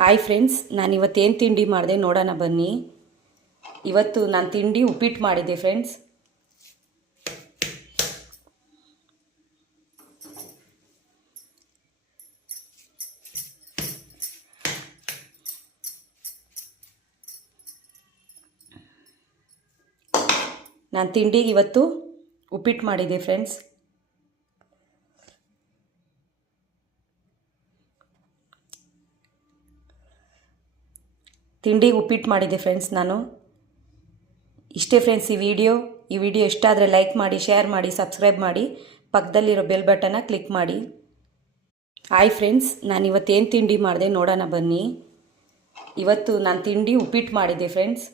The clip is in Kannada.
ಹಾಯ್ ಫ್ರೆಂಡ್ಸ್, ನಾನು ಇವತ್ತೇನು ತಿಂಡಿ ಮಾಡಿದೆ ನೋಡೋಣ ಬನ್ನಿ. ಇವತ್ತು ನಾನು ತಿಂಡಿ ಉಪ್ಪಿಟ್ಟು ಮಾಡಿದ್ದೆ ಫ್ರೆಂಡ್ಸ್. ನಾನು ತಿಂಡಿಗೆ ಇವತ್ತು ಉಪ್ಪಿಟ್ಟು ಮಾಡಿದ್ದೆ ಫ್ರೆಂಡ್ಸ್. ತಿಂಡಿಗೆ ಉಪ್ಪಿಟ್ಟು ಮಾಡಿದ್ದೆ ಫ್ರೆಂಡ್ಸ್ ನಾನು. ಇಷ್ಟೇ ಫ್ರೆಂಡ್ಸ್ ಈ ವಿಡಿಯೋ ಇಷ್ಟ ಆದರೆ ಲೈಕ್ ಮಾಡಿ, ಶೇರ್ ಮಾಡಿ, ಸಬ್ಸ್ಕ್ರೈಬ್ ಮಾಡಿ, ಪಕ್ಕದಲ್ಲಿರೋ ಬೆಲ್ ಬಟನ್ನ ಕ್ಲಿಕ್ ಮಾಡಿ. ಹಾಯ್ ಫ್ರೆಂಡ್ಸ್, ನಾನು ಇವತ್ತೇನು ತಿಂಡಿ ಮಾಡಿದೆ ನೋಡೋಣ ಬನ್ನಿ. ಇವತ್ತು ನಾನು ತಿಂಡಿ ಉಪ್ಪಿಟ್ಟು ಮಾಡಿದ್ದೆ ಫ್ರೆಂಡ್ಸ್.